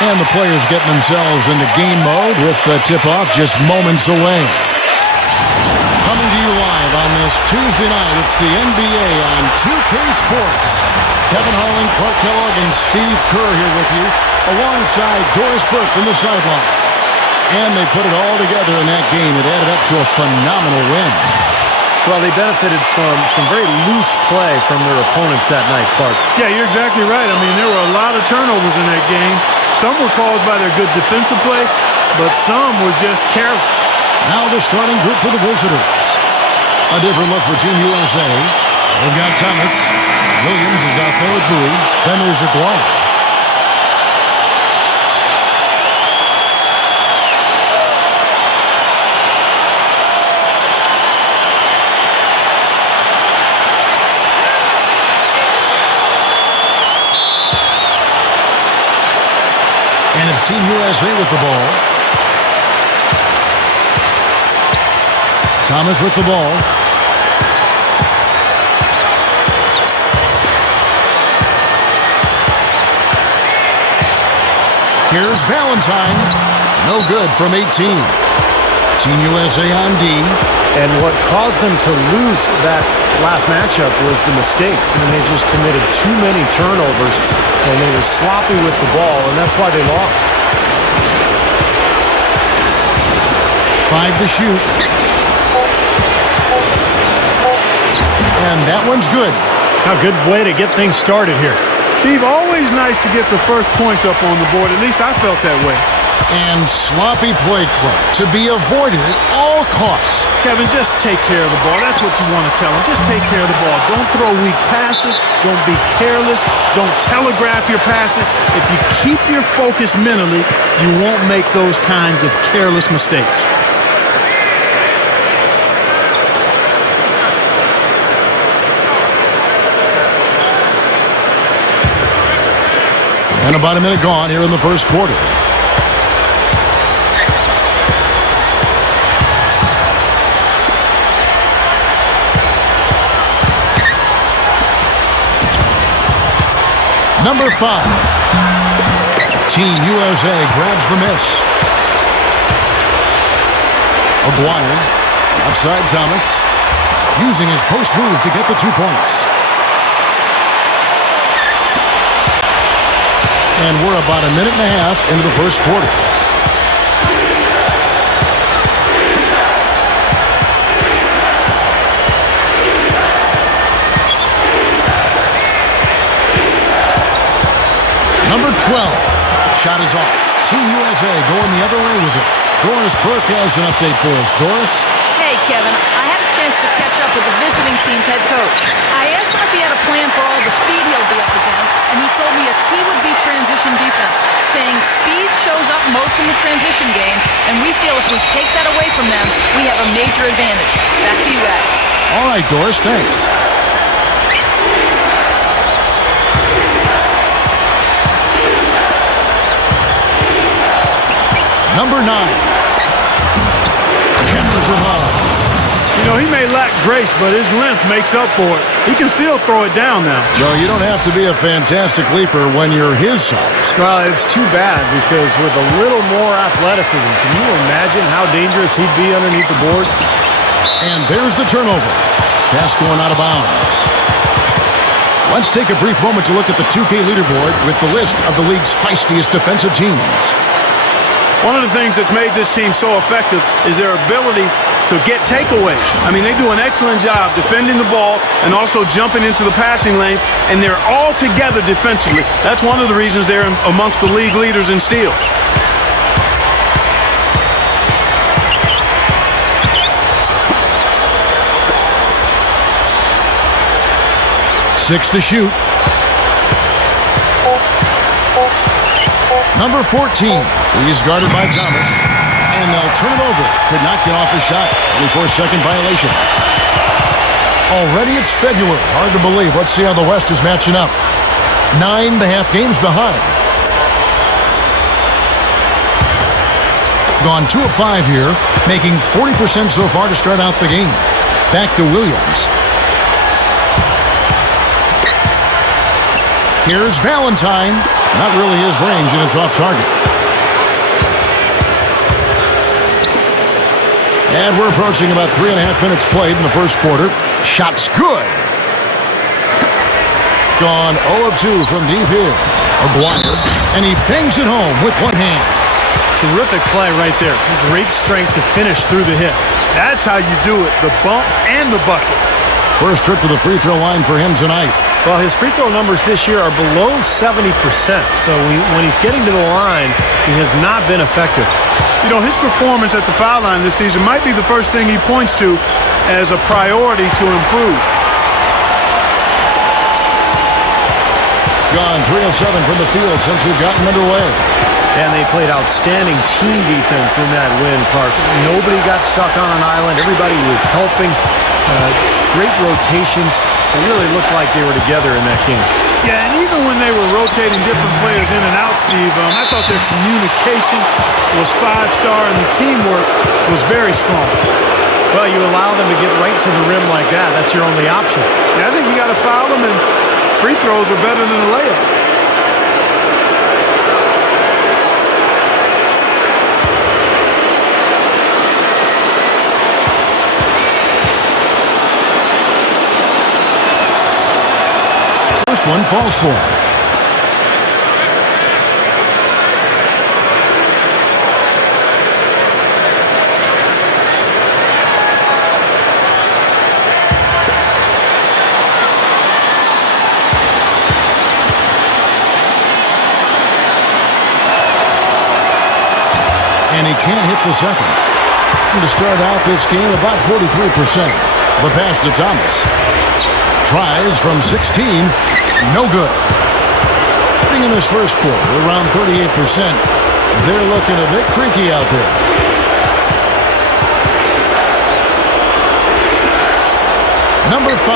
And the players getting themselves into game mode with the tip-off just moments away. Coming to you live on this Tuesday night, it's the NBA on 2K Sports. Kevin Harlan, Clark Kellogg, and Steve Kerr here with you, alongside Doris Berth from the sidelines. And they put it all together in that game. It added up to a phenomenal win. Well, they benefited from some very loose play from their opponents that night, Clark. Yeah, you're exactly right. I mean, there were a lot of turnovers in that game. Some were caused by their good defensive play, but some were just careless. Now the starting group for the visitors. A different look for Team USA. They've got Thomas. Williams is out there with Bowie. Then there's Aguirre. And it's Team USA with the ball. Thomas with the ball. Here's Valentine. No good from 18. Team USA on D. And what caused them to lose that last matchup was the mistakes. I mean, they just committed too many turnovers, and they were sloppy with the ball, and that's why they lost. 5 to shoot. And that one's good. A good way to get things started here. Steve, always nice to get the first points up on the board. At least I felt that way. And sloppy play, Clark, to be avoided at all costs. Kevin, just take care of the ball. That's what you want to tell him. Just take care of the ball. Don't throw weak passes. Don't be careless. Don't telegraph your passes. If you keep your focus mentally, you won't make those kinds of careless mistakes. And about a minute gone here in the first quarter. Number 5. Team USA grabs the miss. Aguirre, outside Thomas, using his post move to get the 2 points. And we're about a minute and a half into the first quarter. Number 12. Shot is off. Team USA going the other way with it. Doris Burke has an update for us. Doris? Hey, Kevin. I had a chance to catch up with the visiting team's head coach. I asked him if he had a plan for all the speed he'll be up against, and he told me a key would be transition defense, saying speed shows up most in the transition game, and we feel if we take that away from them, we have a major advantage. Back to you guys. All right, Doris, thanks. Number 9. Hammers it home. You know, he may lack grace, but his length makes up for it. He can still throw it down now. So you don't have to be a fantastic leaper when you're his size. Well, it's too bad because with a little more athleticism, can you imagine how dangerous he'd be underneath the boards? And there's the turnover. Pass going out of bounds. Let's take a brief moment to look at the 2K leaderboard with the list of the league's feistiest defensive teams. One of the things that's made this team so effective is their ability to get takeaways. I mean, they do an excellent job defending the ball and also jumping into the passing lanes, and they're all together defensively. That's one of the reasons they're amongst the league leaders in steals. Six to shoot. Number 14. He's guarded by Thomas. And they'll turn it over. Could not get off the shot. 24-second violation. Already it's February. Hard to believe. Let's see how the West is matching up. 9.5 games behind. Gone 2 of 5 here. Making 40% so far to start out the game. Back to Williams. Here's Valentine. Not really his range, and it's off target. And we're approaching about 3.5 minutes played in the first quarter. Shot's good. Gone 0 of 2 from deep here. Aguirre, and he bangs it home with one hand. Terrific play right there. Great strength to finish through the hit. That's how you do it, the bump and the bucket. First trip to the free throw line for him tonight. Well, his free throw numbers this year are below 70%, so when he's getting to the line, he has not been effective. You know, his performance at the foul line this season might be the first thing he points to as a priority to improve. Gone 3 of 7 from the field since we've gotten underway. And they played outstanding team defense in that win, Clark. Nobody got stuck on an island. Everybody was helping. Great rotations. It really looked like they were together in that game. Yeah, and even when they were rotating different players in and out, Steve, I thought their communication was 5-star and the teamwork was very strong. Well, you allow them to get right to the rim like that. That's your only option. Yeah, I think you got to foul them, and free throws are better than a layup. First one falls for him. And he can't hit the second. And to start out this game, about 43%. The pass to Thomas. Tries from 16. No good. In this first quarter, around 38%. They're looking a bit freaky out there. Number 5.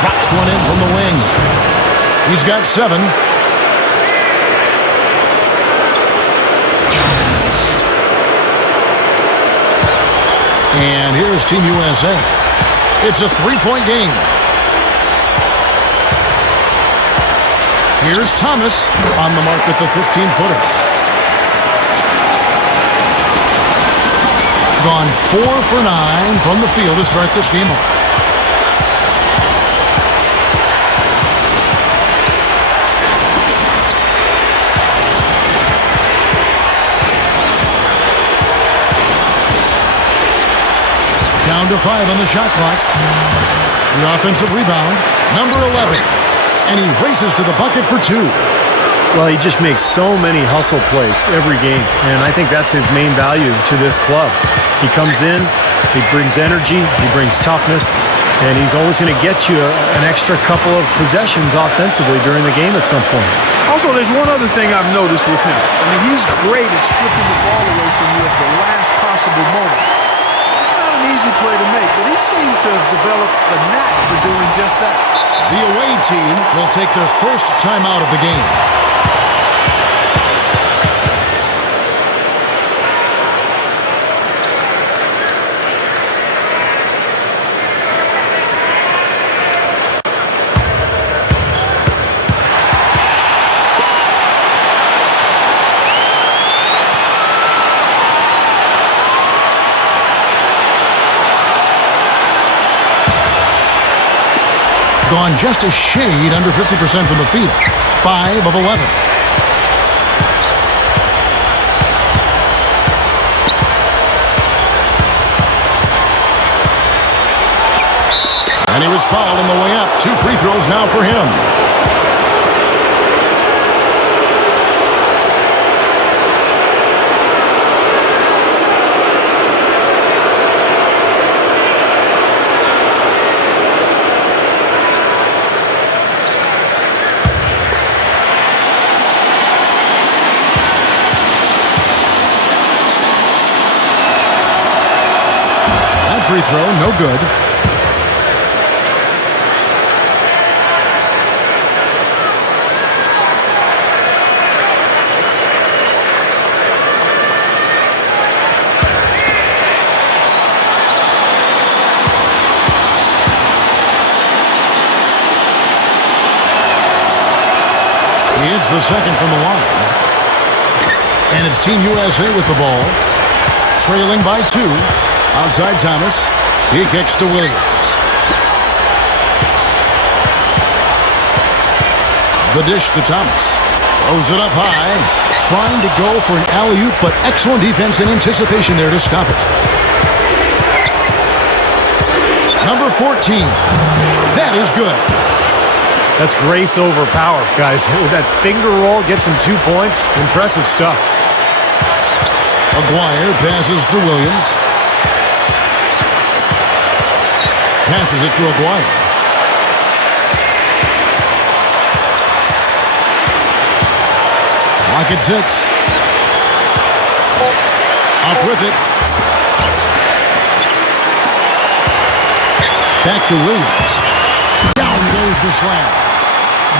Drops one in from the wing. He's got 7. And here's Team USA. It's a 3-point game. Here's Thomas on the mark with the 15-footer. Gone 4 for 9 from the field to start this game off. Down to 5 on the shot clock. The offensive rebound, number 11. And he races to the bucket for 2. Well, he just makes so many hustle plays every game, and I think that's his main value to this club. He comes in, he brings energy, he brings toughness, and he's always going to get you an extra couple of possessions offensively during the game at some point. Also, there's one other thing I've noticed with him. I mean, he's great at stripping the ball away from you at the last possible moment. It's not an easy play to make, but he seems to have developed the knack for doing just that. The away team will take their first timeout of the game. Gone just a shade under 50% from the field. 5 of 11. And he was fouled on the way up. 2 free throws now for him. Free throw, no good. He hits the second from the line. And it's Team USA with the ball. Trailing by 2. Outside Thomas. He kicks to Williams. The dish to Thomas. Throws it up high. Trying to go for an alley-oop, but excellent defense and anticipation there to stop it. Number 14. That is good. That's grace over power, guys. That finger roll gets him 2 points. Impressive stuff. Aguirre passes to Williams. Passes it to Aguirre. Clock at 6. Up with it. Back to Williams. Down goes the slam.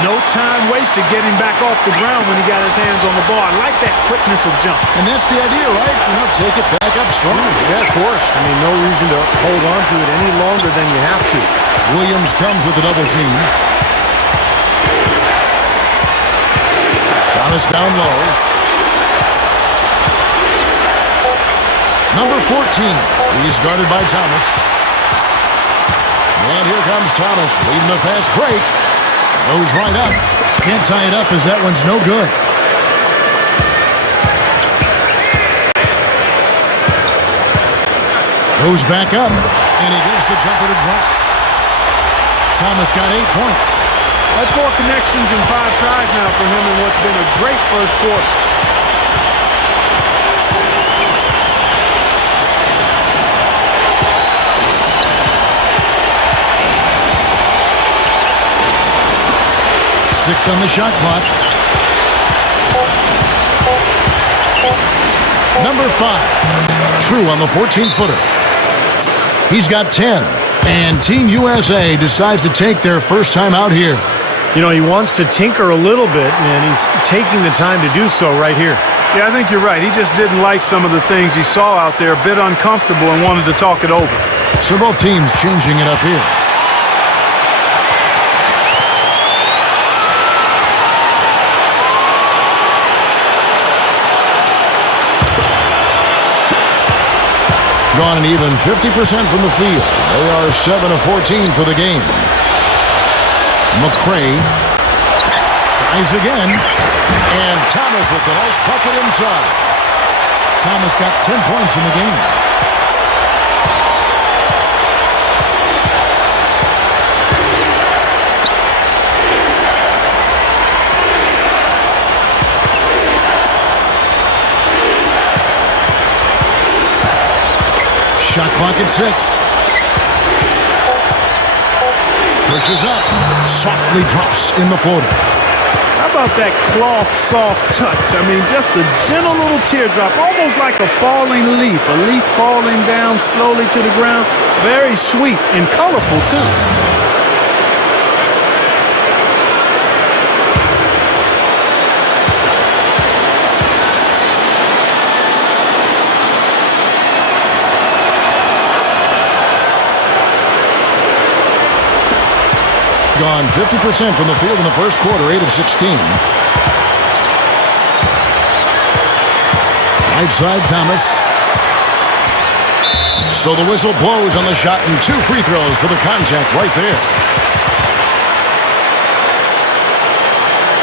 No time wasted getting back off the ground when he got his hands on the ball. I like that quickness of jump. And that's the idea, right? Take it back up strong. Yeah, of course. No reason to hold on to it any longer than you have to. Williams comes with a double team. Thomas down low. Number 14. He's guarded by Thomas. And here comes Thomas, leading the fast break. Goes right up. Can't tie it up as that one's no good. Goes back up, and he gives the jumper to drop. Thomas got 8 points. That's 4 connections and 5 tries now for him in what's been a great first quarter. Six on the shot clock. Number 5. True on the 14-footer. He's got 10. And Team USA decides to take their first time out here. He wants to tinker a little bit, and he's taking the time to do so right here. Yeah, I think you're right. He just didn't like some of the things he saw out there, a bit uncomfortable, and wanted to talk it over. So both teams changing it up here. Gone an even 50% from the field. They are 7 of 14 for the game. McCray tries again. And Thomas with the nice bucket inside. Thomas got 10 points in the game. Shot clock at 6. Pushes up. Softly drops in the floater. How about that cloth soft touch? Just a gentle little teardrop, almost like a falling leaf. A leaf falling down slowly to the ground. Very sweet and colorful, too. Gone 50% from the field in the first quarter, 8 of 16. Right side, Thomas. So the whistle blows on the shot and 2 free throws for the contact right there.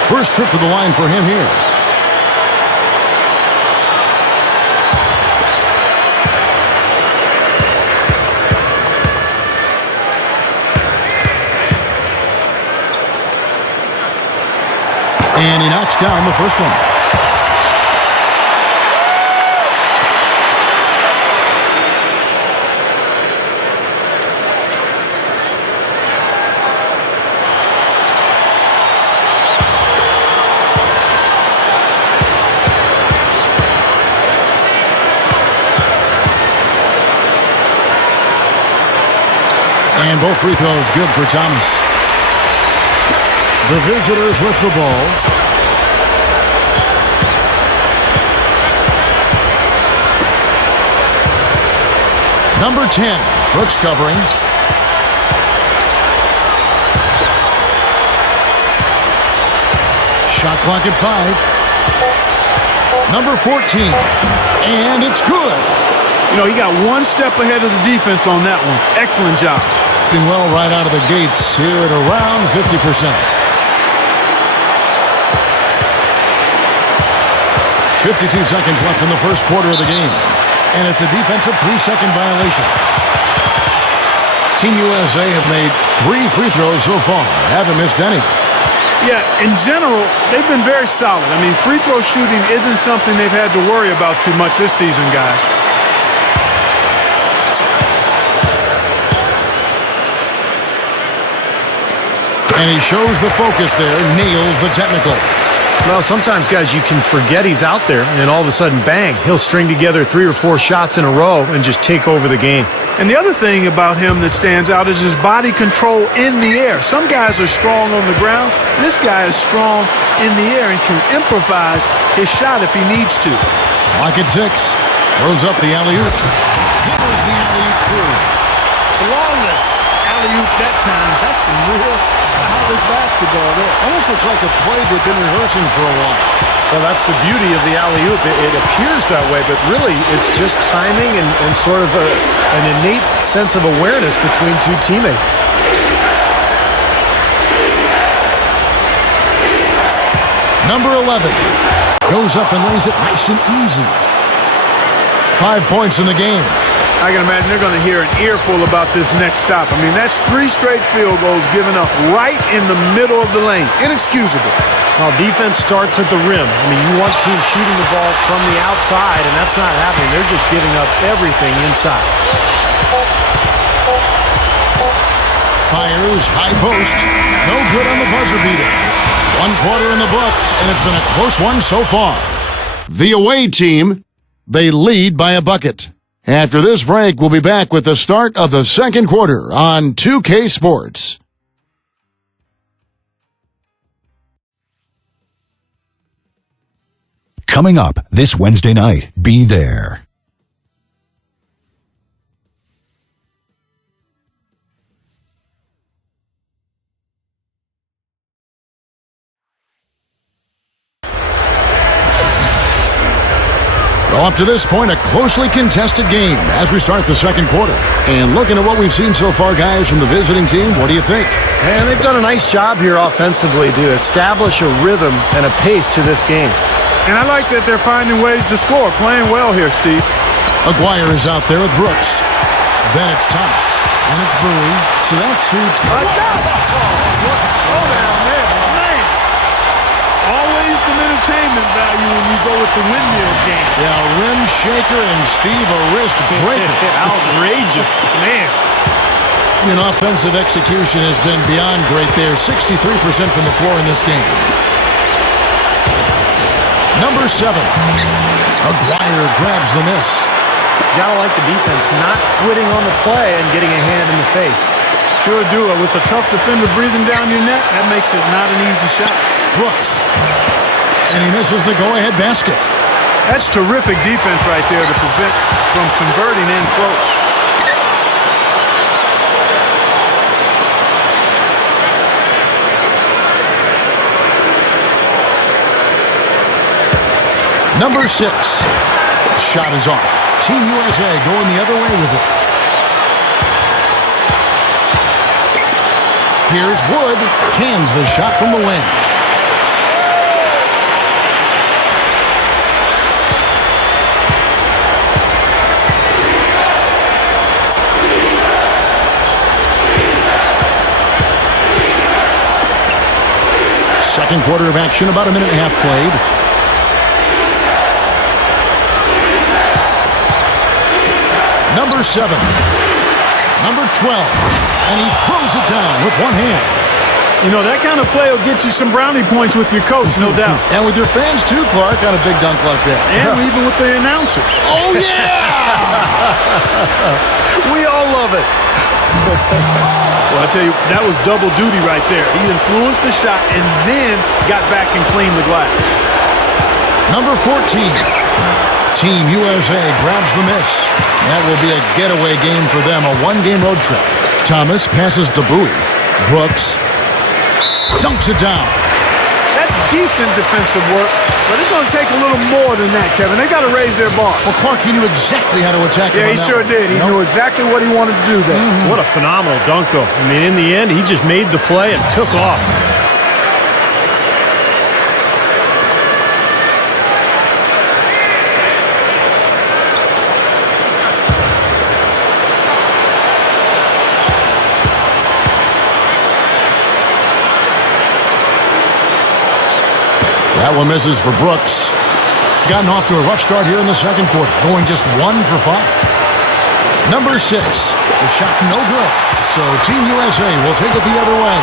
First trip to the line for him here. And he knocks down the first one. And both free throws good for Thomas. The visitors with the ball. Number 10, Brooks covering. Shot clock at 5. Number 14. And it's good. You know, he got one step ahead of the defense on that one. Excellent job. Doing well right out of the gates here at around 50%. 52 seconds left in the first quarter of the game. And it's a defensive 3-second violation. Team USA have made 3 free throws so far. Haven't missed any. Yeah, in general, they've been very solid. I mean, free throw shooting isn't something they've had to worry about too much this season, guys. And he shows the focus there, nails the technical. Well, sometimes, guys, you can forget he's out there, and all of a sudden, bang, he'll string together 3 or 4 shots in a row and just take over the game. And the other thing about him that stands out is his body control in the air. Some guys are strong on the ground. This guy is strong in the air and can improvise his shot if he needs to. Lock at 6. Throws up the alley-oop. Hammers the alley-oop through. Flawless alley-oop that time. That's some real stylish basketball there. Almost looks like a play they've been rehearsing for a while. Well, that's the beauty of the alley-oop. It appears that way, but really it's just timing and sort of an innate sense of awareness between two teammates. Number 11 goes up and lays it nice and easy. 5 points in the game. I can imagine they're going to hear an earful about this next stop. I mean, that's 3 straight field goals given up right in the middle of the lane. Inexcusable. Well, defense starts at the rim. I mean, you want teams shooting the ball from the outside, and that's not happening. They're just giving up everything inside. Fires, high post. No good on the buzzer beater. 1 quarter in the books, and it's been a close one so far. The away team, they lead by a bucket. After this break, we'll be back with the start of the second quarter on 2K Sports. Coming up this Wednesday night, be there. Well, up to this point, a closely contested game as we start the second quarter. And looking at what we've seen so far, guys, from the visiting team, what do you think? And they've done a nice job here offensively to establish a rhythm and a pace to this game. And I like that they're finding ways to score. Playing well here, Steve. Aguirre is out there with Brooks. Then it's Thomas. And it's Bowie. So that's who... Always some entertainment value when you go with the windmill game. Yeah, rim shaker and Steve a wrist breaker. Outrageous, man. And offensive execution has been beyond great there. 63% from the floor in this game. Number 7. Aguirre grabs the miss. You gotta like the defense not quitting on the play and getting a hand in the face. Sure do. With a tough defender breathing down your neck, that makes it not an easy shot. Brooks. And he misses the go-ahead basket. That's terrific defense right there to prevent from converting in close. Number 6. Shot is off. Team USA going the other way with it. Here's Wood. Cans the shot from the wing. Second quarter of action, about a minute and a half played. Number 7. Number 12. And he throws it down with one hand. You know, that kind of play will get you some brownie points with your coach, no doubt. And with your fans too, Clark, on a big dunk like that. And even with the announcers. Oh, yeah! We all love it. Well, I tell you, that was double duty right there. He influenced the shot and then got back and cleaned the glass. Number 14. Team USA grabs the miss. That will be a getaway game for them, a one-game road trip. Thomas passes to Bowie. Brooks dunks it down. That's decent defensive work, but it's going to take a little more than that, Kevin. They got to raise their bar. Well, Clark, he knew exactly how to attack him. Yeah, he sure did. He knew exactly what he wanted to do there. What a phenomenal dunk, though. I mean, in the end, he just made the play and took off. That one misses for Brooks. Gotten off to a rough start here in the second quarter, going just 1 for 5. Number 6, the shot no good. So Team USA will take it the other way.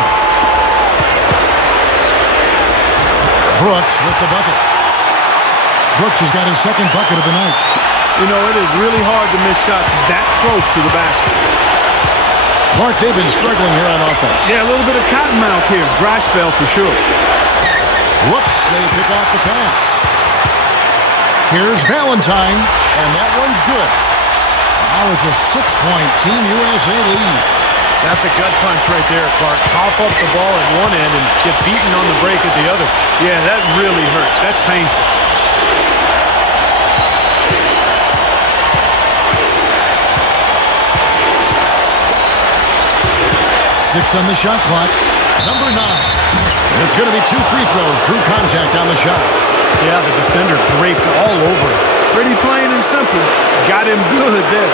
Brooks with the bucket. Brooks has got his second bucket of the night. You know, it is really hard to miss shots that close to the basket. Clark, they've been struggling here on offense. Yeah, a little bit of cotton mouth here. Dry spell for sure. Whoops, they pick off the pass. Here's Valentine, and that one's good. Now it's a 6-point Team USA lead. That's a gut punch right there, Clark. Cough up the ball at one end and get beaten on the break at the other. Yeah, that really hurts. That's painful. 6 on the shot clock. Number 9. And it's going to be 2 free throws. Drew contact on the shot. Yeah, the defender draped all over him. Pretty plain and simple. Got him good there.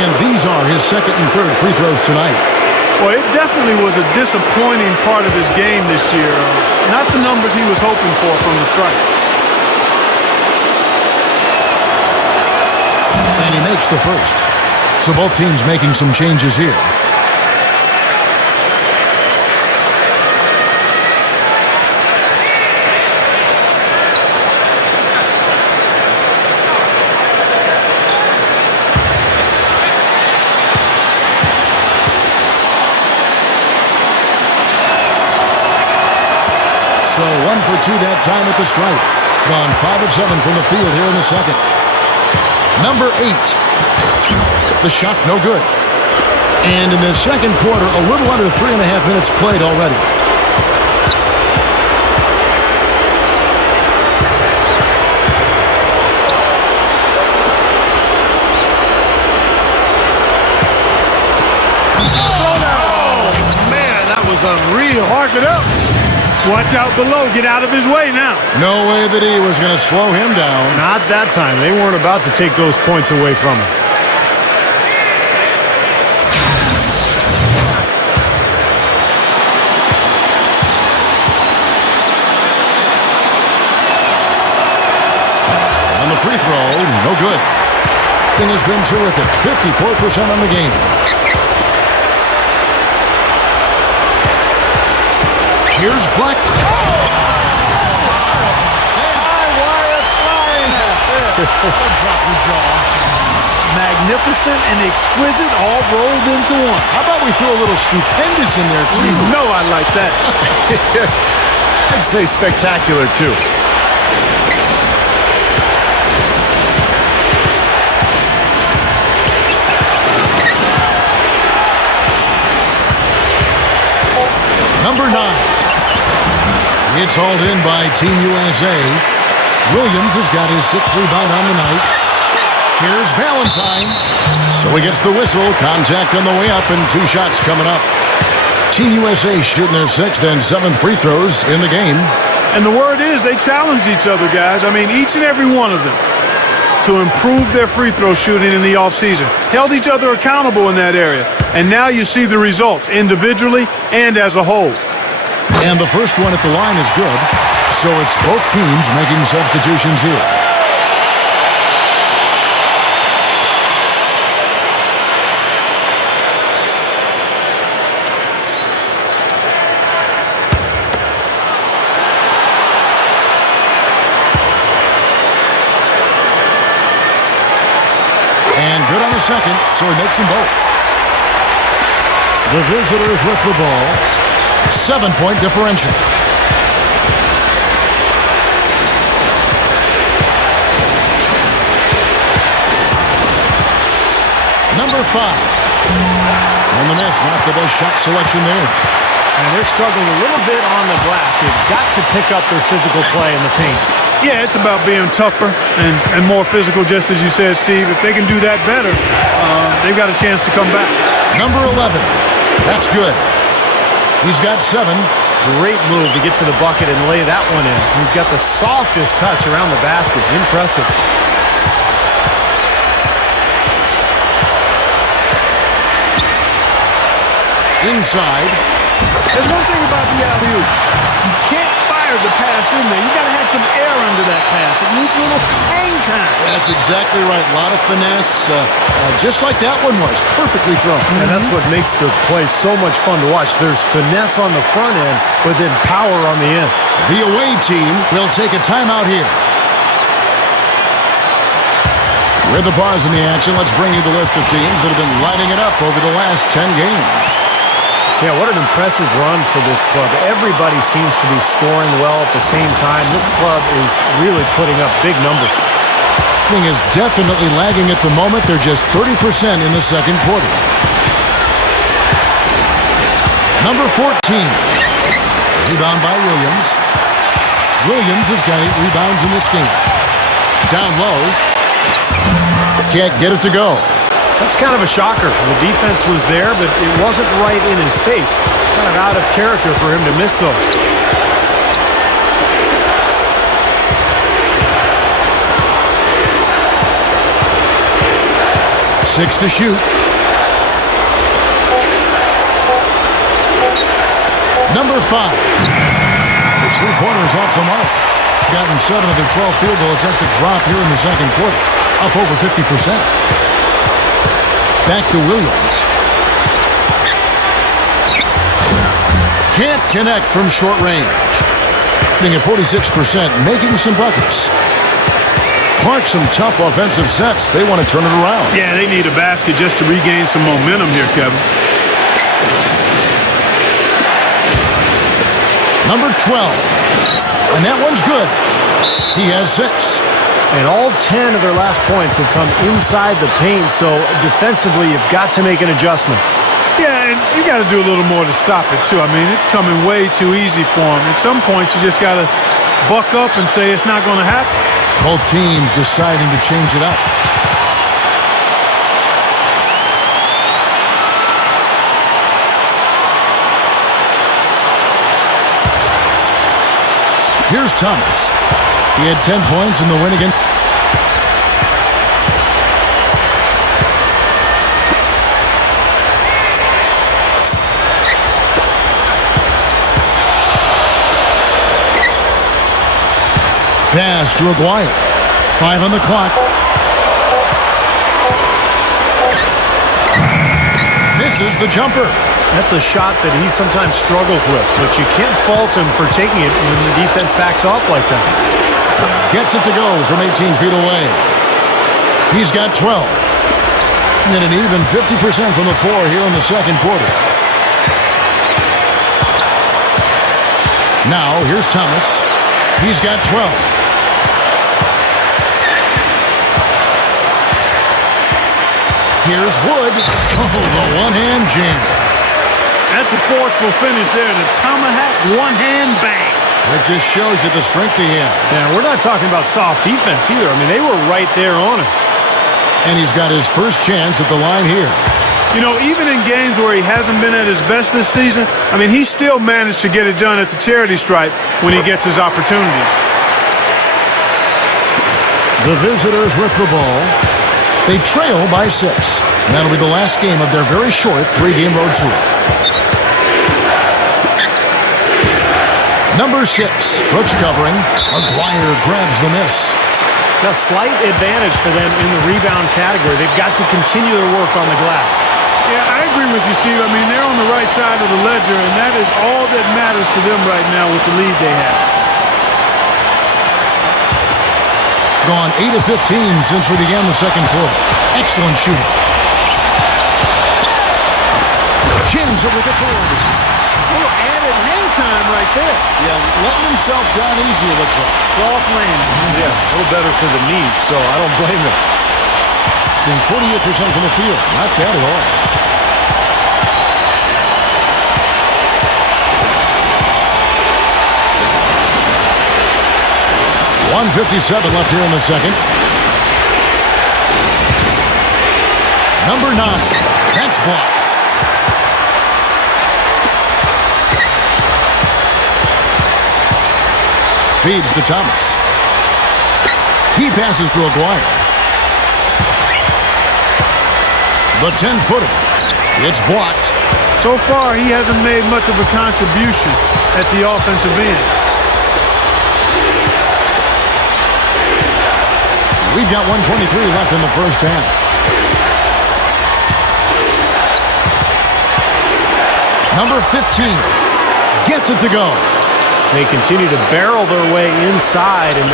And these are his second and third free throws tonight. Well, it definitely was a disappointing part of his game this year. Not the numbers he was hoping for from the strike. And he makes the first. So both teams making some changes here. So 1 for 2 that time at the stripe. Gone 5 of 7 from the field here in the second. Number 8. The shot no good. And in the second quarter, a little under 3.5 minutes played already. Oh, man, that was unreal. Mark it up. Watch out below. Get out of his way now. No way that he was going to slow him down. Not that time. They weren't about to take those points away from him. On the free throw, no good. Thing has been terrific. 54% on the game. Here's Black. Drop your jaw. Magnificent and exquisite all rolled into one. How about we throw a little stupendous in there, too? You know I like that. I'd say spectacular, too. Number 9. It's hauled in by Team USA. Williams has got his 6th rebound on the night. Here's Valentine. So he gets the whistle. Contact on the way up and 2 shots coming up. Team USA shooting their 6th and 7th free throws in the game. And the word is they challenged each other, guys. I mean, each and every one of them to improve their free throw shooting in the offseason. Held each other accountable in that area. And now you see the results individually and as a whole. And the first one at the line is good. So it's both teams making substitutions here. And good on the second, so he makes them both. The visitors with the ball. 7-point differential. Number 5. And the miss, not the best shot selection there. And they're struggling a little bit on the glass. They've got to pick up their physical play in the paint. Yeah, it's about being tougher and more physical, just as you said, Steve. If they can do that better, they've got a chance to come back. Number 11. That's good. He's got 7. Great move to get to the bucket and lay that one in. He's got the softest touch around the basket. Impressive. Inside. There's one thing about the alley-oop. You can't fire the pass in there. You got to have some air under that pass. It needs a little hang time. That's exactly right. A lot of finesse, just like that one was. Perfectly thrown. And that's what makes the play so much fun to watch. There's finesse on the front end, but then power on the end. The away team will take a timeout here. With the pause in the action, let's bring you the list of teams that have been lighting it up over the last 10 games. Yeah, what an impressive run for this club. Everybody seems to be scoring well at the same time. This club is really putting up big numbers. Thing is definitely lagging at the moment. They're just 30% in the second quarter. Number 14. Rebound by Williams. Williams has got 8 rebounds in this game. Down low. Can't get it to go. That's kind of a shocker. The defense was there, but it wasn't right in his face. Kind of out of character for him to miss those. Six to shoot. Number 5. The three-pointers off the mark. Gotten 7 of their 12 field goal attempts to drop here in the second quarter. Up over 50%. Back to Williams. Can't connect from short range. Being at 46%, making some buckets. Clark, some tough offensive sets. They want to turn it around. Yeah, they need a basket just to regain some momentum here, Kevin. Number 12. And that one's good. He has 6. And all 10 of their last points have come inside the paint, so defensively you've got to make an adjustment. Yeah, and you got to do a little more to stop it, too. I mean, it's coming way too easy for them. At some point, you just got to buck up and say it's not going to happen. Both teams deciding to change it up. Here's Thomas. He had 10 points in the win again. Pass to Aguirre. 5 on the clock. Misses the jumper. That's a shot that he sometimes struggles with, but you can't fault him for taking it when the defense backs off like that. Gets it to go from 18 feet away. He's got 12. And an even 50% from the floor here in the second quarter. Now, here's Thomas. He's got 12. Here's Wood. Oh, the one-hand jam. That's a forceful finish there. The tomahawk one-hand bang. That just shows you the strength he has. Yeah, we're not talking about soft defense either. I mean, they were right there on him. And he's got his first chance at the line here. You know, even in games where he hasn't been at his best this season, I mean, he still managed to get it done at the charity stripe when he gets his opportunities. The visitors with the ball. They trail by 6. That'll be the last game of their very short 3-game road tour. Number 6, Brooks covering. Aguirre grabs the miss. A slight advantage for them in the rebound category. They've got to continue their work on the glass. Yeah, I agree with you, Steve. I mean, they're on the right side of the ledger, and that is all that matters to them right now with the lead they have. Gone 8 of 15 since we began the second quarter. Excellent shooting. Jams it with authority. A little added hang time right there. Yeah, letting himself down easy, it looks like. Soft landing. Yeah, a little better for the knees, so I don't blame him. Being 48% from the field. Not bad at all. 1:57 left here in the second. Number 9. That's blocked. Feeds to Thomas. He passes to Aguirre. The 10-footer. It's blocked. So far, he hasn't made much of a contribution at the offensive end. We've got 1:23 left in the first half. Number 15 gets it to go. They continue to barrel their way inside, and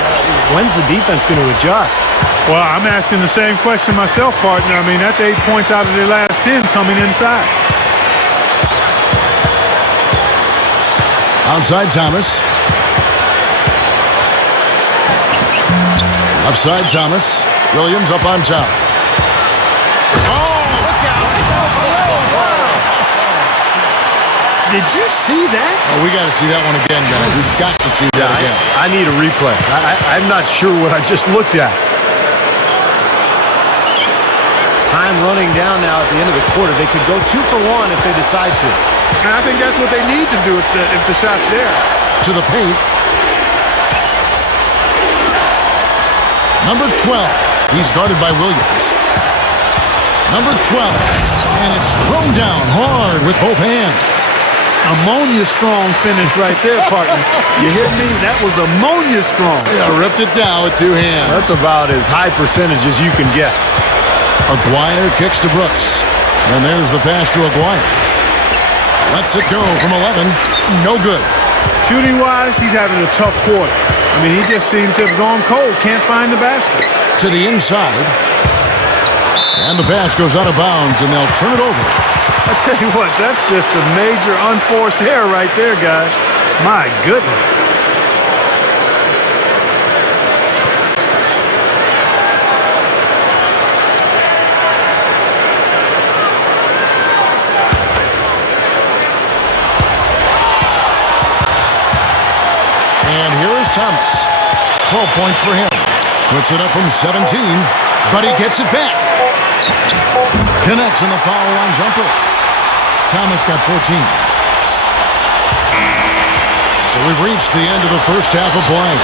when's the defense going to adjust? Well, I'm asking the same question myself, partner. I mean, that's 8 points out of their last 10 coming inside. Outside Thomas. Left side Thomas. Williams up on top. Did you see that? Oh, we got to see that one again, guys. We've got to see that again. I need a replay. I'm not sure what I just looked at. Time running down now at the end of the quarter. They could go 2 for 1 if they decide to. And I think that's what they need to do if the shot's there. To the paint. Number 12. He's guarded by Williams. Number 12. And it's thrown down hard with both hands. Ammonia strong finish right there, partner. You hear me? That was ammonia strong. Yeah, ripped it down with 2 hands. That's about as high percentage as you can get. Aguirre kicks to Brooks. And there's the pass to Aguirre. Lets it go from 11. No good. Shooting-wise, he's having a tough quarter. I mean, he just seems to have gone cold. Can't find the basket. To the inside. And the pass goes out of bounds, and they'll turn it over. I tell you what, that's just a major unforced error right there, guys. My goodness. And here is Thomas. 12 points for him. Puts it up from 17, but he gets it back. Connects in the foul line jumper. Thomas got 14. So we've reached the end of the first half of play.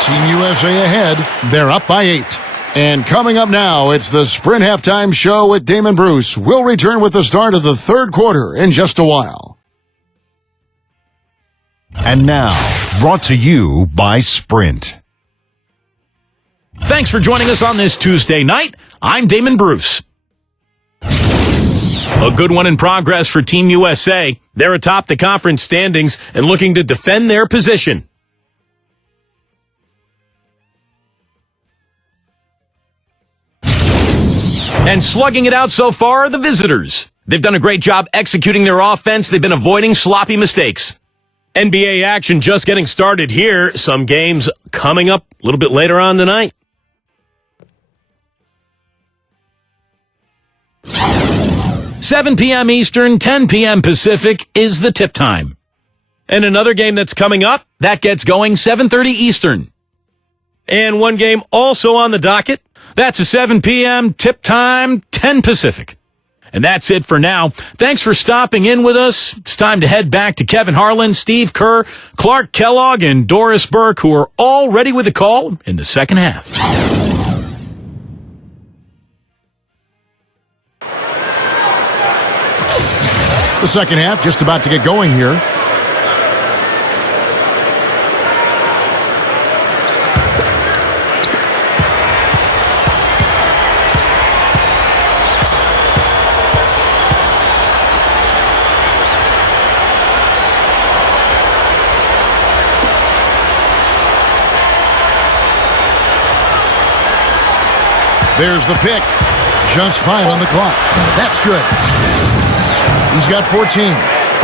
Team USA ahead. They're up by 8. And coming up now, it's the Sprint Halftime Show with Damon Bruce. We'll return with the start of the third quarter in just a while. And now, brought to you by Sprint. Thanks for joining us on this Tuesday night. I'm Damon Bruce. A good one in progress for Team USA. They're atop the conference standings and looking to defend their position. And slugging it out so far are the visitors. They've done a great job executing their offense. They've been avoiding sloppy mistakes. NBA action just getting started here. Some games coming up a little bit later on tonight. 7 p.m. Eastern, 10 p.m. Pacific is the tip time. And another game that's coming up, that gets going 7:30 Eastern. And one game also on the docket, that's a 7 p.m. tip time, 10 Pacific. And that's it for now. Thanks for stopping in with us. It's time to head back to Kevin Harlan, Steve Kerr, Clark Kellogg, and Doris Burke, who are all ready with the call in the second half. The second half just about to get going here. There's the pick. Just 5 on the clock. That's good. He's got 14.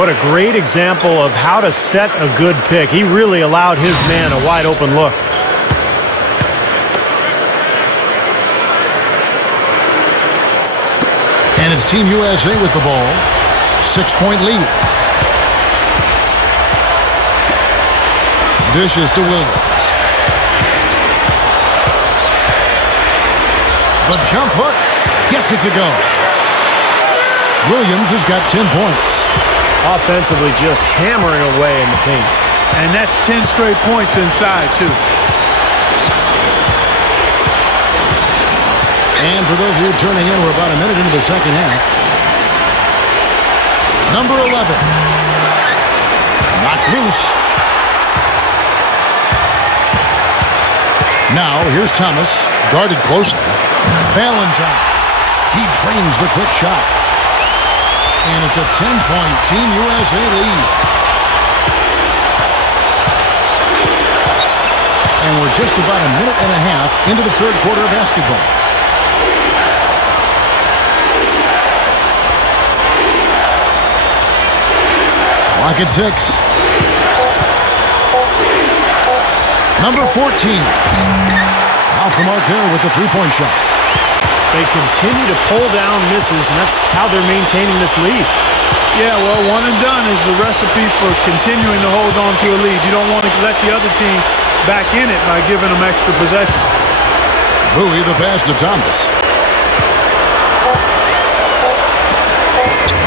What a great example of how to set a good pick. He really allowed his man a wide open look. And it's Team USA with the ball. 6-point lead. Dishes to Williams. The jump hook gets it to go. Williams has got 10 points. Offensively, just hammering away in the paint. And that's 10 straight points inside, too. And for those of you tuning in, we're about a minute into the second half. Number 11. Knocked loose. Now, here's Thomas, guarded closely. Valentine. He drains the quick shot. And it's a 10-point Team USA lead. And we're just about a minute and a half into the third quarter of basketball. Clock at 6. Number 14. Off the mark there with the three-point shot. They continue to pull down misses, and that's how they're maintaining this lead. Yeah, well, one and done is the recipe for continuing to hold on to a lead. You don't want to let the other team back in it by giving them extra possession. Bowie the pass to Thomas.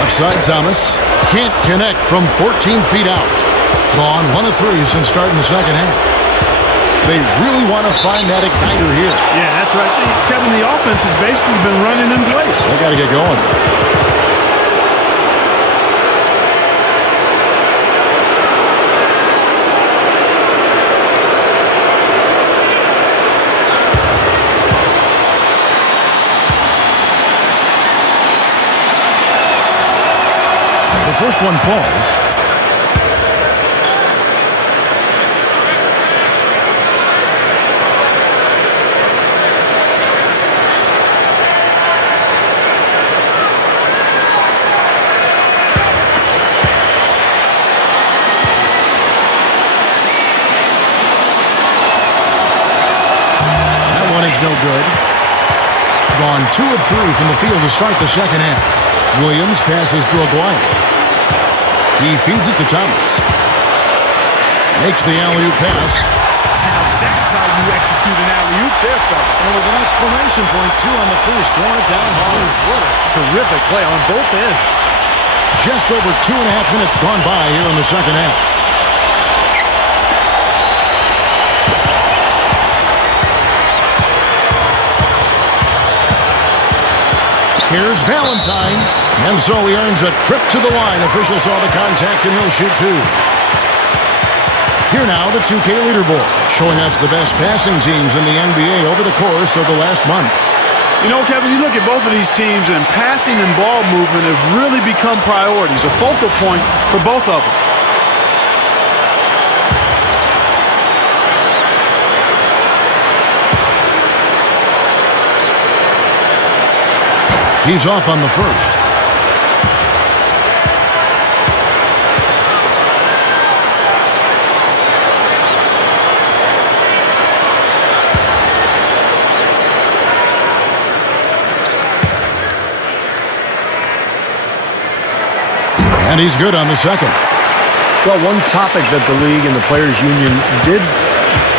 Left side Thomas. Can't connect from 14 feet out. Gone 1 of 3 since starting the second half. They really want to find that igniter here. Yeah, that's right. Kevin, the offense has basically been running in place. They got to get going. The first one falls. That one is no good. Gone 2 of 3 from the field to start the second half. Williams passes to Aguirre. He feeds it to Thomas. Makes the alley-oop pass. Now that's how you execute an alley-oop there, fella. And with an exclamation point, 2 on the first. Throwing it down hard. What a Terrific play on both ends. just over 2.5 minutes gone by here in the second half. Here's Valentine. And so he earns a trip to the line. Officials saw the contact and he'll shoot 2. Here now, the 2K leaderboard, showing us the best passing teams in the NBA over the course of the last month. You know, Kevin, you look at both of these teams, and passing and ball movement have really become priorities, a focal point for both of them. He's off on the first. And he's good on the second. Well, one topic that the league and the Players Union did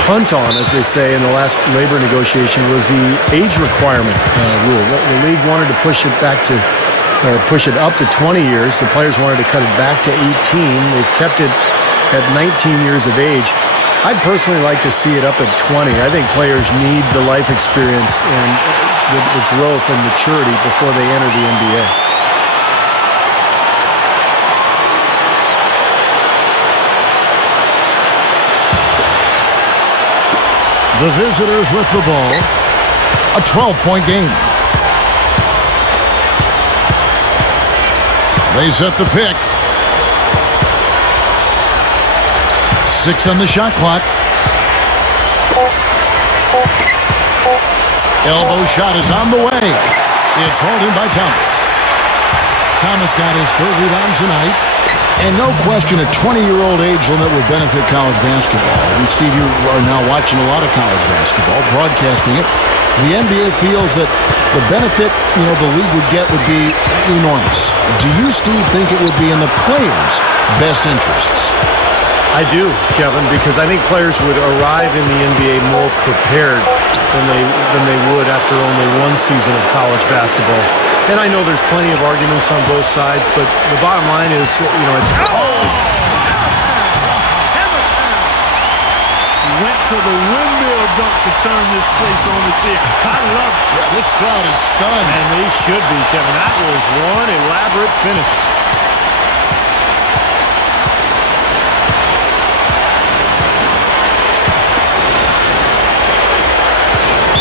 punt on, as they say, in the last labor negotiation was the age requirement rule. The league wanted to push it back to, or push it up to 20 years. The players wanted to cut it back to 18. They've kept it at 19 years of age. I'd personally like to see it up at 20. I think players need the life experience and the growth and maturity before they enter the NBA. The visitors with the ball. A 12-point game. They set the pick. 6 on the shot clock. Elbow shot is on the way. It's hauled in by Thomas. Thomas got his 3rd rebound tonight. And no question, a 20-year-old age limit would benefit college basketball. And Steve, you are now watching a lot of college basketball, broadcasting it. The NBA feels that the benefit, the league would get would be enormous. Do you, Steve, think it would be in the players' best interests? I do, Kevin, because I think players would arrive in the NBA more prepared than they would after only one season of college basketball. And I know there's plenty of arguments on both sides, but the bottom line is, Went to the windmill dunk to turn this place on its ear. I love it. Yeah, this crowd is stunned. And they should be, Kevin. That was one elaborate finish.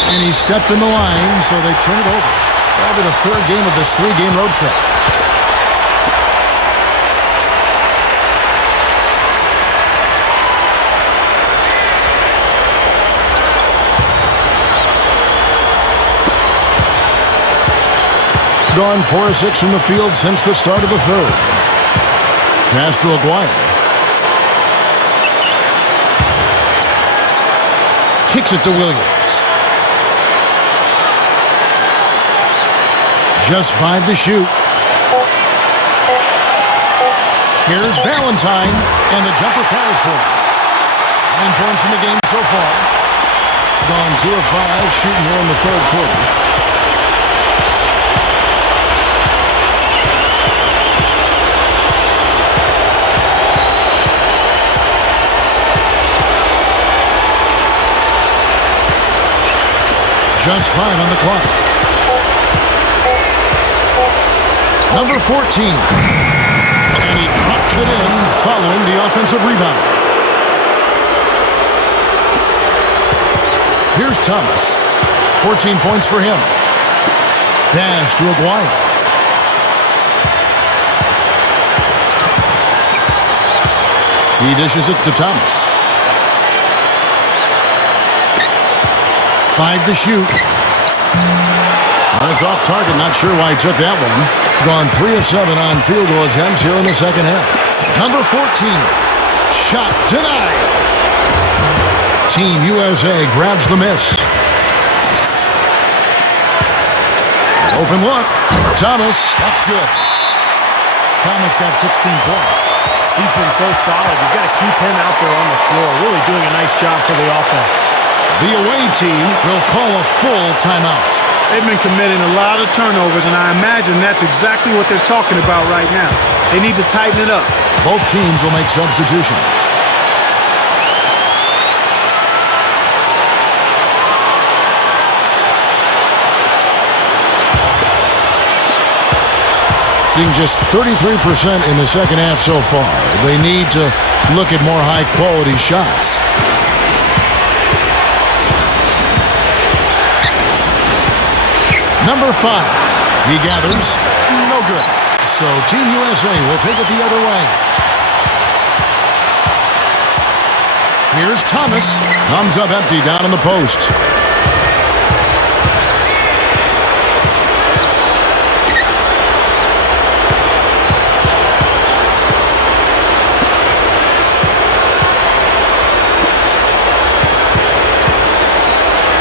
And he stepped in the line, so they turn it over. That'll be the third game of this three-game road trip. Gone 4 of 6 from the field since the start of the third. Pass to Aguirre. Kicks it to Williams. Just 5 to shoot. Here's Valentine, and the jumper falls for him. 9 points in the game so far. Gone 2 of 5, shooting here in the third quarter. Just 5 on the clock. Number 14. And he drops it in following the offensive rebound. Here's Thomas. 14 points for him. Pass to Aguirre. He dishes it to Thomas. 5 to shoot. And it's off target. Not sure why he took that one. Gone 3 of 7 on field goal attempts here in the second half. Number 14. Shot denied. Team USA grabs the miss. Open look. Thomas. That's good. Thomas got 16 points. He's been so solid. You've got to keep him out there on the floor. Really doing a nice job for the offense. The away team will call a full timeout. They've been committing a lot of turnovers, and I imagine that's exactly what they're talking about right now. They need to tighten it up. Both teams will make substitutions. Being just 33% in the second half so far. They need to look at more high-quality shots. Number 5. He gathers. No good. So Team USA will take it the other way. Here's Thomas. Comes up empty down in the post.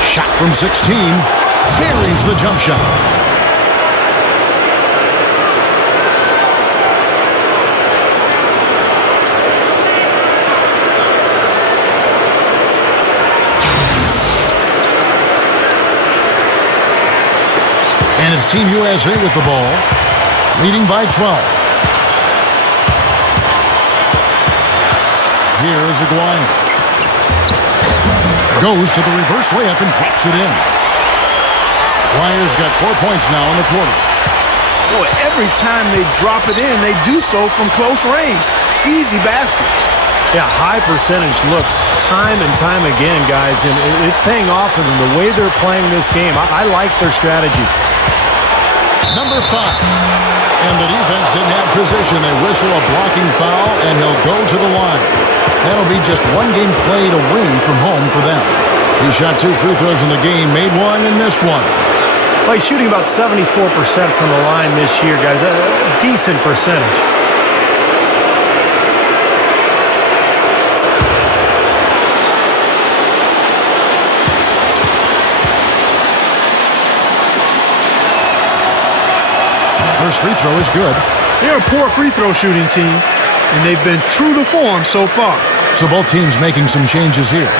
Shot from 16. Buries the jump shot. And it's Team USA with the ball, leading by 12. Here's Aguirre. Goes to the reverse layup and drops it in. Aguirre's got 4 points now in the quarter. Boy, every time they drop it in, they do so from close range. Easy baskets. Yeah, high percentage looks time and time again, guys, and it's paying off for them. The way they're playing this game, I like their strategy. Number 5. And the defense didn't have position. They whistle a blocking foul, and he'll go to the line. That'll be just 1 game played away from home for them. He shot 2 free throws in the game, made 1 and missed 1. Well, he's shooting about 74% from the line this year, guys. A decent percentage. First free throw is good. They're a poor free throw shooting team, and they've been true to form so far. So both teams making some changes here.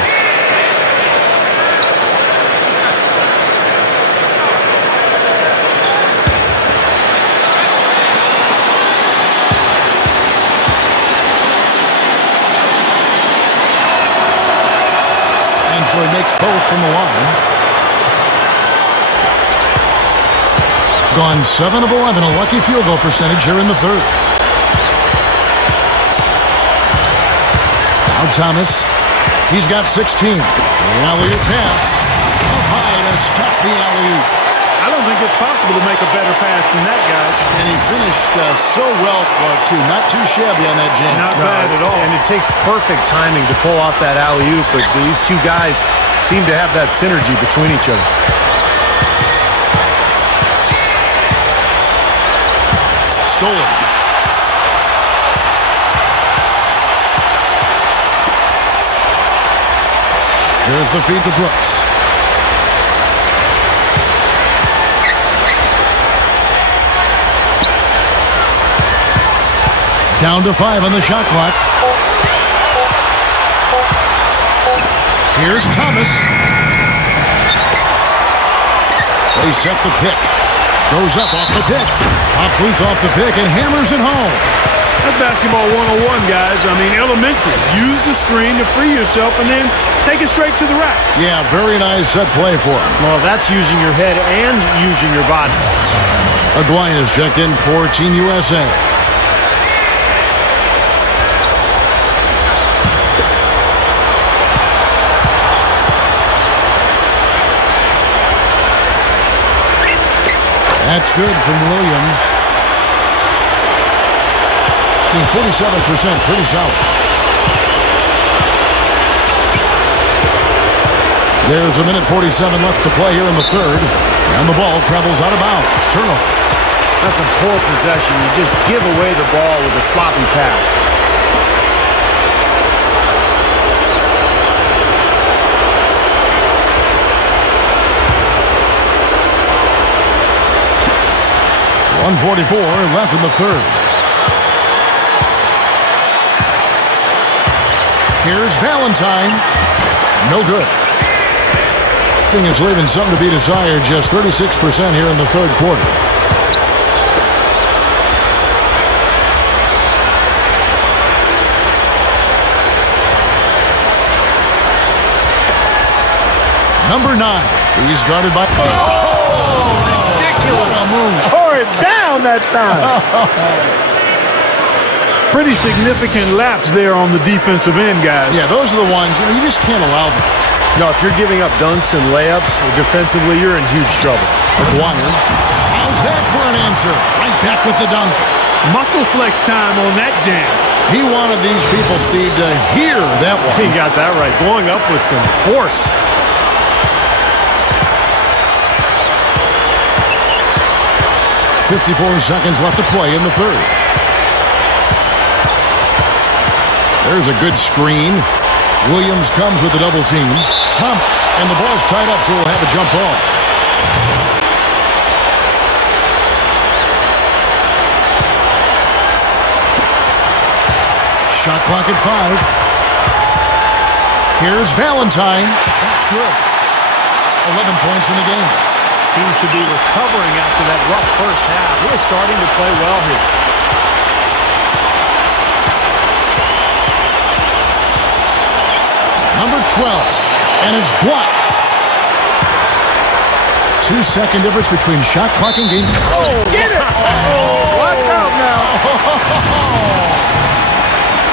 both from the line. Gone 7 of 11, a lucky field goal percentage here in the third. Now Thomas. He's got 16. The alley-oop pass. Up high to stuff the alley-oop. I don't think it's possible to make a better pass than that, guys. And he finished so well, Clark, too. Not too shabby on that jam. Not bad at all. And it takes perfect timing to pull off that alley-oop, but these two guys seem to have that synergy between each other. Stolen. There's the feed to Brooks. Down to 5 on the shot clock. Here's Thomas. They set the pick. Goes up off the pick. Pops loose off the pick and hammers it home. That's basketball 101, guys. I mean, elementary. Use the screen to free yourself and then take it straight to the rack. Yeah, very nice set play for him. Well, that's using your head and using your body. Aguirre's checked in for Team USA. That's good from Williams. 47%, pretty solid. There's a minute 47 left to play here in the third. And the ball travels out of bounds. Turnover. That's a poor possession. You just give away the ball with a sloppy pass. .144 left in the third. Here's Valentine. No good. Thing is leaving something to be desired. Just 36% here in the third quarter. Number 9. He's guarded by... Ridiculous. What a move. Tore it down that time. Pretty significant lapse there on the defensive end, guys. Yeah, those are the ones, you just can't allow that. No, if you're giving up dunks and layups, defensively, you're in huge trouble. Aguirre. How's that for an answer? Right back with the dunk. Muscle flex time on that jam. He wanted these people, Steve, to hear that one. He got that right. Going up with some force. .54 seconds left to play in the third. There's a good screen. Williams comes with the double team. Thomas, and the ball's tied up, so we'll have a jump ball. Shot clock at 5. Here's Valentine. That's good. 11 points in the game. Seems to be recovering after that rough first half. Really starting to play well here. Number 12, and it's blocked. 2-second difference between shot clock and game. Oh, get it! Oh, watch out now.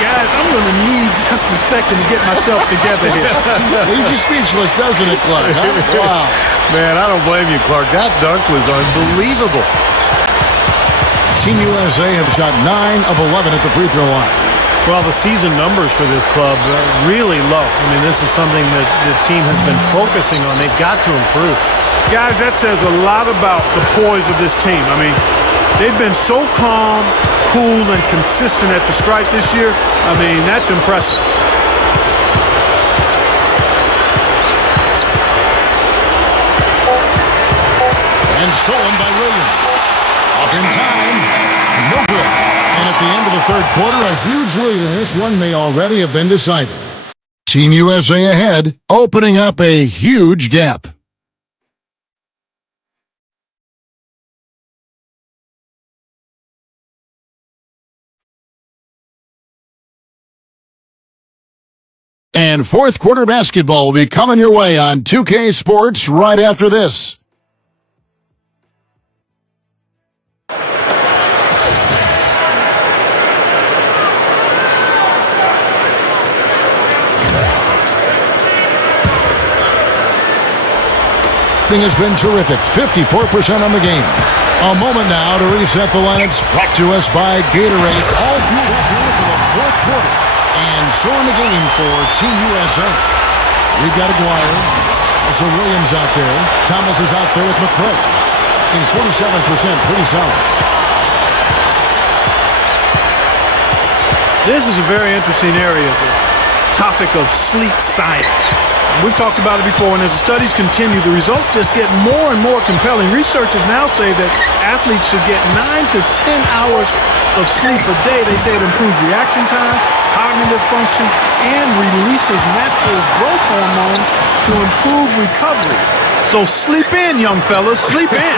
Guys, I'm going to need just a second to get myself together here. Leaves you speechless, doesn't it, Clark? Huh? Wow. Man, I don't blame you, Clark. That dunk was unbelievable. Team USA have shot 9 of 11 at the free throw line. Well, the season numbers for this club are really low. I mean, this is something that the team has been focusing on. They've got to improve. Guys, that says a lot about the poise of this team. I mean, they've been so calm, cool, and consistent at the stripe this year. I mean, that's impressive. And stolen by Williams. Up in time. No good. And at the end of the third quarter, a huge lead, and this one may already have been decided. Team USA ahead, opening up a huge gap. And fourth quarter basketball will be coming your way on 2K Sports right after this. Has been terrific. 54% on the game. A moment now to reset the lineups. Brought to us by Gatorade. All fueled up here for the fourth quarter. And so in the game for Team USA. We've got Aguirre. Also Williams out there. Thomas is out there with McCray. In 47%, pretty solid. This is a very interesting area. The topic of sleep science. We've talked about it before, and as the studies continue, the results just get more and more compelling. Researchers now say that athletes should get 9 to 10 hours of sleep a day. They say it improves reaction time, cognitive function, and releases natural growth hormones to improve recovery. So sleep in, young fellas, sleep in.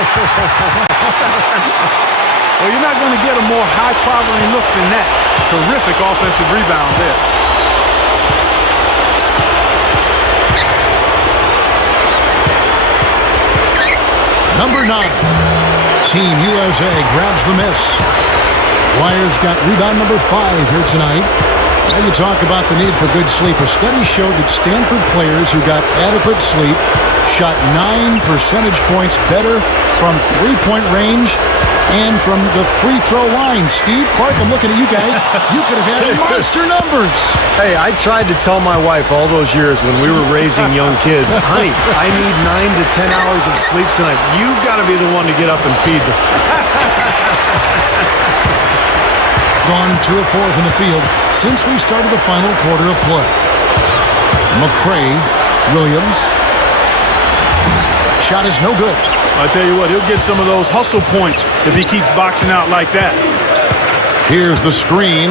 Well, you're not going to get a more high-quality look than that. Terrific offensive rebound there. Number 9, Team USA grabs the miss. Wires got rebound number 5 here tonight. Now you talk about the need for good sleep. A study showed that Stanford players who got adequate sleep shot 9 percentage points better from three-point range and from the free throw line. Steve, Clark, I'm looking at you guys. You could have had monster numbers. Hey, I tried to tell my wife all those years when we were raising young kids, honey, I need 9 to 10 hours of sleep tonight. You've got to be the one to get up and feed them. Gone 2 of 4 from the field since we started the final quarter of play. McCray, Williams. Shot is no good. I tell you what, he'll get some of those hustle points if he keeps boxing out like that. Here's the screen.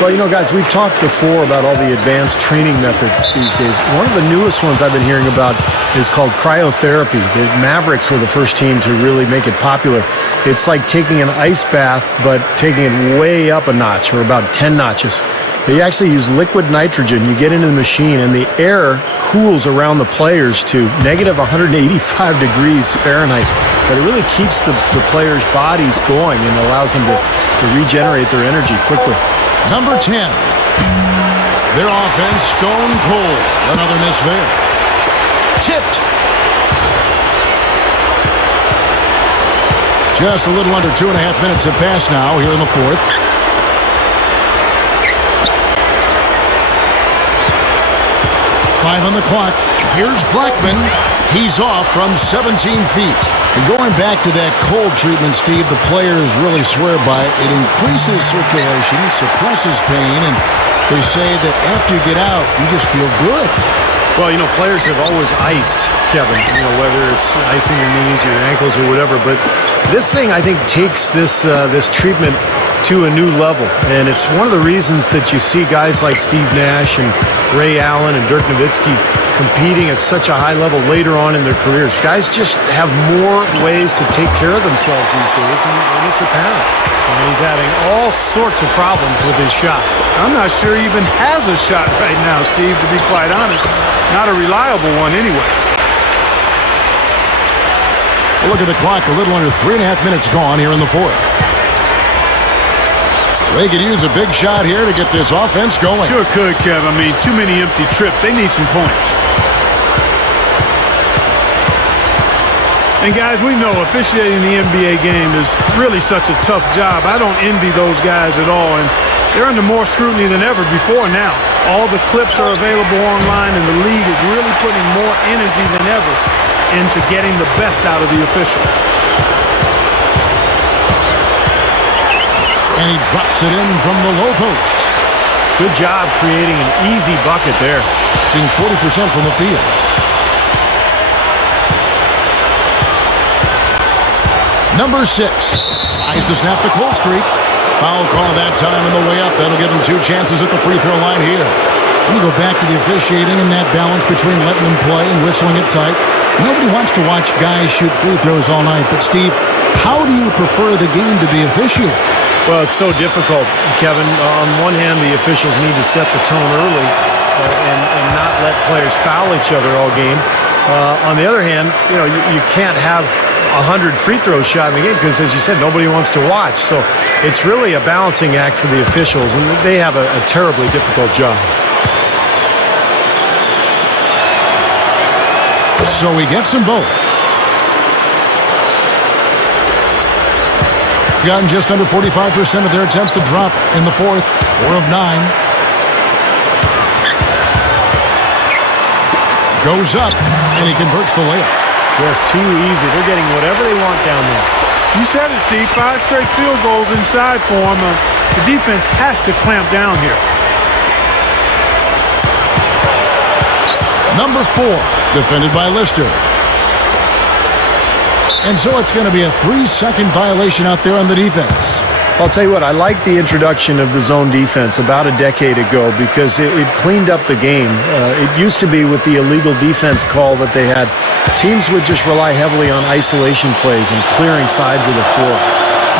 Well, you know, guys, we've talked before about all the advanced training methods these days. One of the newest ones I've been hearing about is called cryotherapy. The Mavericks were the first team to really make it popular. It's like taking an ice bath, but taking it way up a notch, or about 10 notches. They actually use liquid nitrogen. You get into the machine, and the air cools around the players to negative 185 degrees Fahrenheit. But it really keeps the players' bodies going and allows them to regenerate their energy quickly. Number 10. Their offense stone cold. Another miss there. Tipped. Just a little under 2.5 minutes have passed now here in the fourth. Five on the clock. Here's Blackman. He's off from 17 feet. And going back to that cold treatment, Steve, the players really swear by it. It increases circulation, suppresses pain, and they say that after you get out, you just feel good. Well, you know, players have always iced, Kevin, you know, whether it's icing your knees, your ankles, or whatever. But this thing, I think, takes this treatment to a new level. And it's one of the reasons that you see guys like Steve Nash and Ray Allen and Dirk Nowitzki competing at such a high level later on in their careers. Guys just have more ways to take care of themselves these days, and it's apparent. And he's having all sorts of problems with his shot. I'm not sure he even has a shot right now, Steve, to be quite honest. Not a reliable one anyway. Well, look at the clock. A little under 3.5 minutes gone here in the fourth. They could use a big shot here to get this offense going. Sure could, Kev. I mean, too many empty trips. They need some points. And, guys, we know officiating the NBA game is really such a tough job. I don't envy those guys at all, and they're under more scrutiny than ever before now. All the clips are available online, and the league is really putting more energy than ever into getting the best out of the official. And he drops it in from the low post. Good job creating an easy bucket there. Being 40% from the field. Number 6 tries to snap the cold streak. Foul call that time on the way up. That'll give him 2 chances at the free throw line here. Let me go back to the officiating and that balance between letting them play and whistling it tight. Nobody wants to watch guys shoot free throws all night, but Steve, how do you prefer the game to be officiated? Well, it's so difficult, Kevin. On one hand, the officials need to set the tone early and not let players foul each other all game. On the other hand, you can't have 100 free throws shot in the game because, as you said, nobody wants to watch. So it's really a balancing act for the officials, and they have a terribly difficult job. So he gets them both. Gotten just under 45% of their attempts to drop in the fourth. 4 of 9. Goes up, and he converts the layup. Just too easy. They're getting whatever they want down there. You said it, Steve. 5 straight field goals inside for him. The defense has to clamp down here. Number 4, defended by Lister. And so it's going to be a 3-second violation out there on the defense. I'll tell you what, I like the introduction of the zone defense about a decade ago because it cleaned up the game. It used to be with the illegal defense call that they had. Teams would just rely heavily on isolation plays and clearing sides of the floor.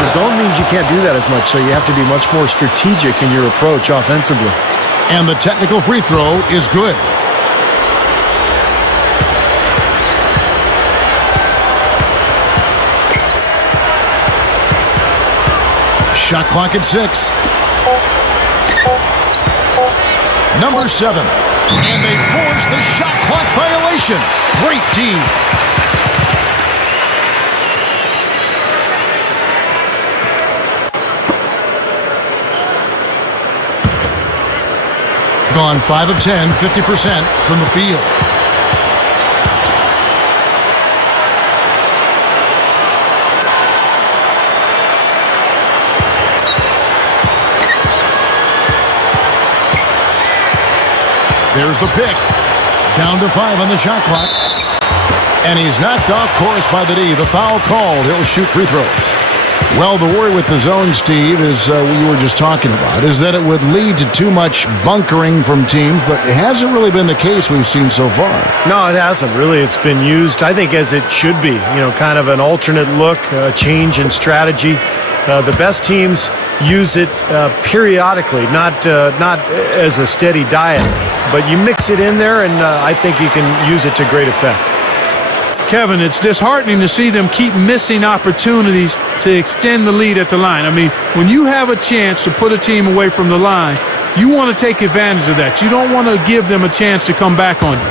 The zone means you can't do that as much, so you have to be much more strategic in your approach offensively. And the technical free throw is good. Shot clock at 6. Number 7. And they force the shot clock violation. Great team. Gone 5 of 10, 50% from the field. There's the pick. Down to 5 on the shot clock. And he's knocked off course by the D. The foul called. He'll shoot free throws. Well, the worry with the zone, Steve, is what you were just talking about, is that it would lead to too much bunkering from teams, but it hasn't really been the case we've seen so far. No, it hasn't. Really, it's been used, I think, as it should be. Kind of an alternate look, change in strategy. The best teams use it periodically, not as a steady diet. But you mix it in there, and I think you can use it to great effect. Kevin, it's disheartening to see them keep missing opportunities to extend the lead at the line. I mean, when you have a chance to put a team away from the line, you want to take advantage of that. You don't want to give them a chance to come back on you.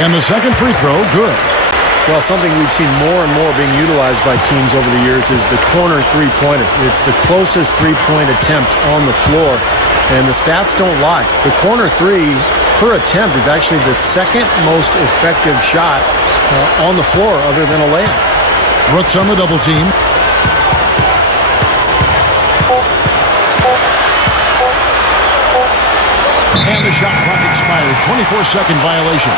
And the second free throw, good. Well, something we've seen more and more being utilized by teams over the years is the corner three-pointer. It's the closest three-point attempt on the floor, and the stats don't lie. The corner three per attempt is actually the second most effective shot on the floor other than a layup. Brooks on the double team. And the shot clock expires. 24-second violation.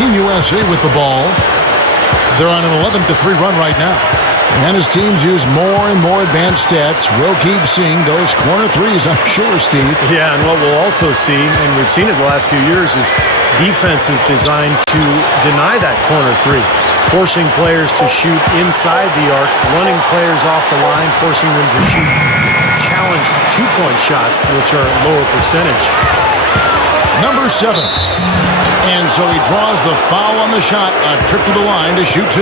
Team USA with the ball. They're on an 11-3 run right now. And as teams use more and more advanced stats, we'll keep seeing those corner threes, I'm sure, Steve. Yeah, and what we'll also see, and we've seen it the last few years, is defense is designed to deny that corner three, forcing players to shoot inside the arc, running players off the line, forcing them to shoot challenged two-point shots, which are lower percentage. Number 7. And so he draws the foul on the shot. A trip to the line to shoot 2.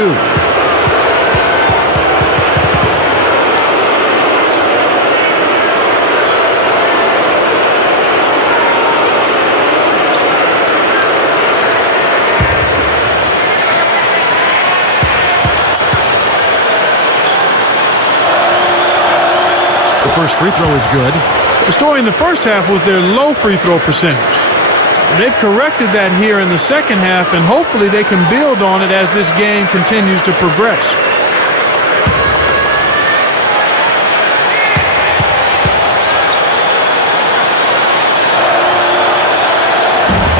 The first free throw is good. The story in the first half was their low free throw percentage. They've corrected that here in the second half, and hopefully they can build on it as this game continues to progress.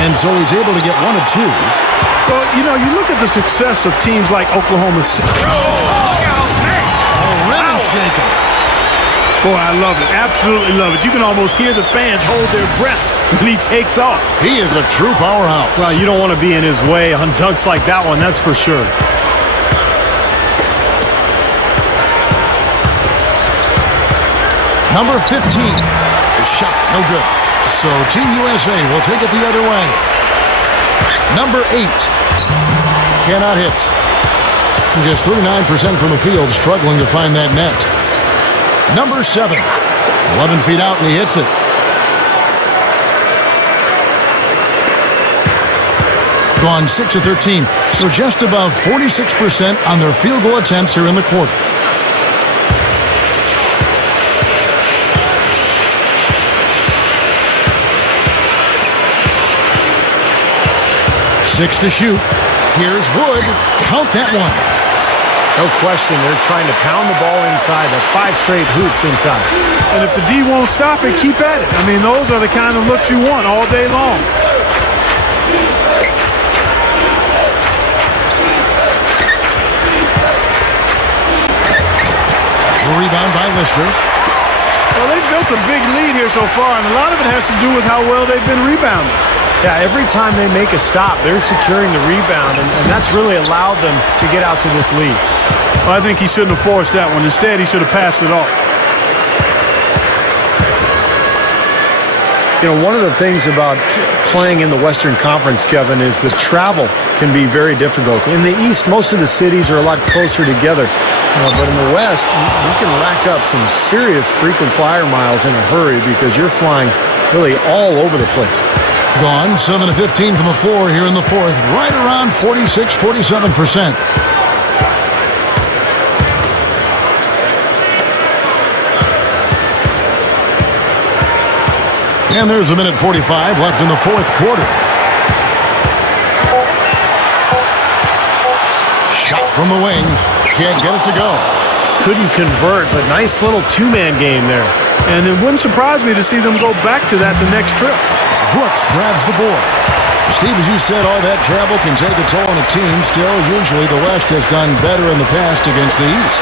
And And so he's able to get one of two. Well, you know, you look at the success of teams like Oklahoma City. Oh, rim is shaken. Boy, I love it. Absolutely love it. You can almost hear the fans hold their breath when he takes off. He is a true powerhouse. Well, you don't want to be in his way on dunks like that one, that's for sure. Number 15. His shot, no good. So Team USA will take it the other way. Number 8. Cannot hit. Just 39% from the field, struggling to find that net. Number 7. 11 feet out, and he hits it. Gone 6 of 13. So just above 46% on their field goal attempts here in the quarter. Six to shoot. Here's Wood. Count that one. No question, they're trying to pound the ball inside. That's 5 straight hoops inside. And if the D won't stop it, keep at it. I mean, those are the kind of looks you want all day long. Rebound by Lister. Well, they've built a big lead here so far, and a lot of it has to do with how well they've been rebounding. Yeah, every time they make a stop, they're securing the rebound, and that's really allowed them to get out to this lead. Well, I think he shouldn't have forced that one. Instead, he should have passed it off. You know, one of the things about playing in the Western Conference, Kevin, is that travel can be very difficult. In the East, most of the cities are a lot closer together. But in the West, you can rack up some serious frequent flyer miles in a hurry because you're flying really all over the place. Gone 7 of 15 from the floor here in the fourth. Right around 46-47%. And there's a minute 45 left in the fourth quarter. Shot from the wing. Can't get it to go. Couldn't convert, but nice little two-man game there. And it wouldn't surprise me to see them go back to that the next trip. Brooks grabs the board. Steve, as you said, all that travel can take a toll on a team. Still, usually the West has done better in the past against the East.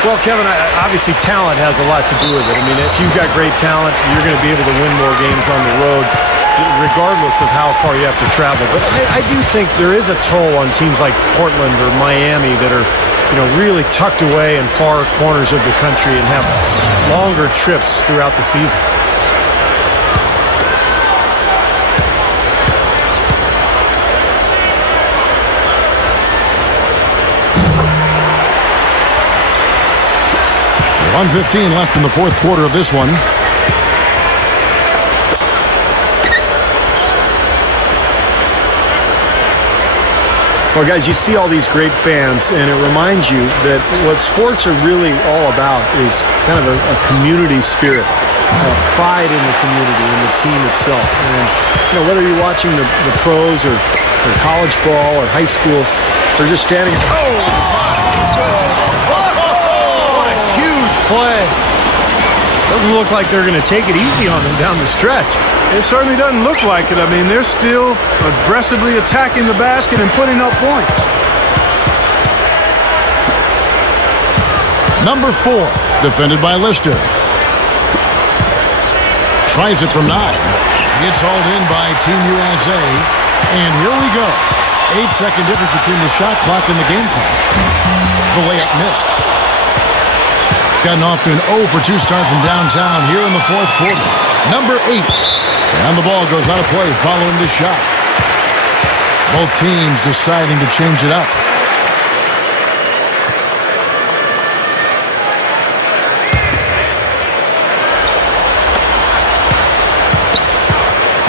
Well, Kevin, obviously talent has a lot to do with it. I mean, if you've got great talent, you're going to be able to win more games on the road, regardless of how far you have to travel. But I do think there is a toll on teams like Portland or Miami that are, you know, really tucked away in far corners of the country and have longer trips throughout the season. .115 left in the fourth quarter of this one. Well, guys, you see all these great fans, and it reminds you that what sports are really all about is kind of a community spirit, pride in the community and the team itself. And you know, whether you're watching the pros or college ball or high school, or just standing. Play. Doesn't look like they're going to take it easy on them down the stretch. It certainly doesn't look like it. I mean, they're still aggressively attacking the basket and putting up points. Number 4, defended by Lister. Tries it from 9. Gets hauled in by Team USA. And here we go. 8-second difference between the shot clock and the game clock. The layup missed. Gotten off to an 0 for 2 start from downtown here in the fourth quarter. Number 8. And the ball goes out of play following the shot. Both teams deciding to change it up.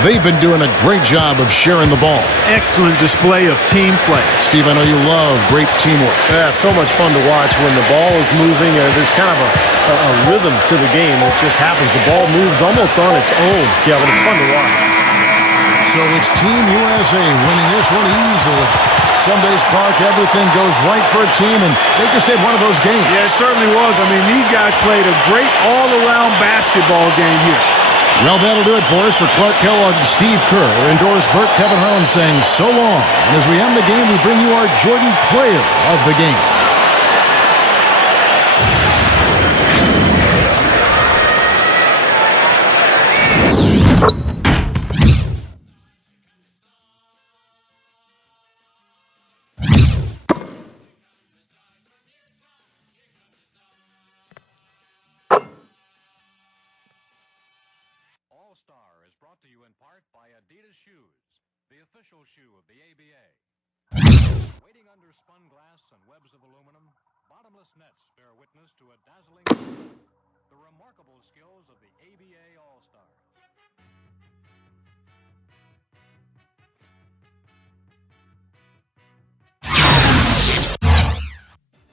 They've been doing a great job of sharing the ball. Excellent display of team play. Steve, I know you love great teamwork. Yeah, so much fun to watch when the ball is moving. There's kind of a rhythm to the game. It just happens. The ball moves almost on its own, Kevin. It's fun to watch. So it's Team USA winning this one easily. Some days, Clark, everything goes right for a team, and they just had one of those games. Yeah, it certainly was. I mean, these guys played a great all-around basketball game here. Well, that'll do it for us. For Clark Kellogg, Steve Kerr, endorsed Berth, Kevin Harlan saying so long. And as we end the game, we bring you our Jordan Player of the Game. All-Star is brought to you in part by Adidas Shoes, the official shoe of the ABA. Waiting under spun glass and webs of aluminum, bottomless nets bear witness to a dazzling the remarkable skills of the ABA All-Stars.